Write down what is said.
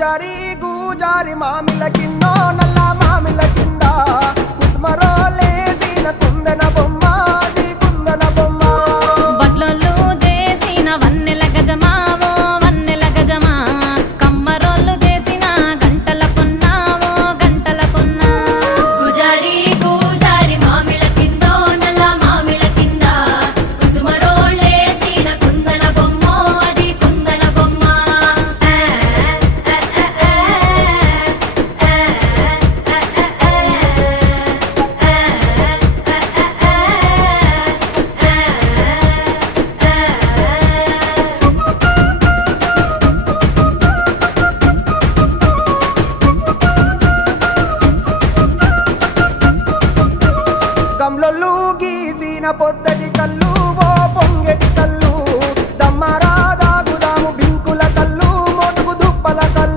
పూజారి గూజారి మామిల కిందో నల్ల మామిల కింద కుస్మరో లేసిన కుందన బొమ్మ అది కుందన బొమ్మ వడ్లలు చేసిన వన్నెల గజమావో వన్నెల గజమా కమ్మరోళ్ళు చేసిన గంటల పొన్నావో గంటల పొన్నా గుజారి గుజారి మామిళ్ళ కిందో నల్ల మామిళ్ళ కింద కుసుమరోళ్ళేసిన కుందన బొమ్మ అది కుందన బొమ్మ గమ్లొల్లు గీసిన పొద్దటి కళ్ళు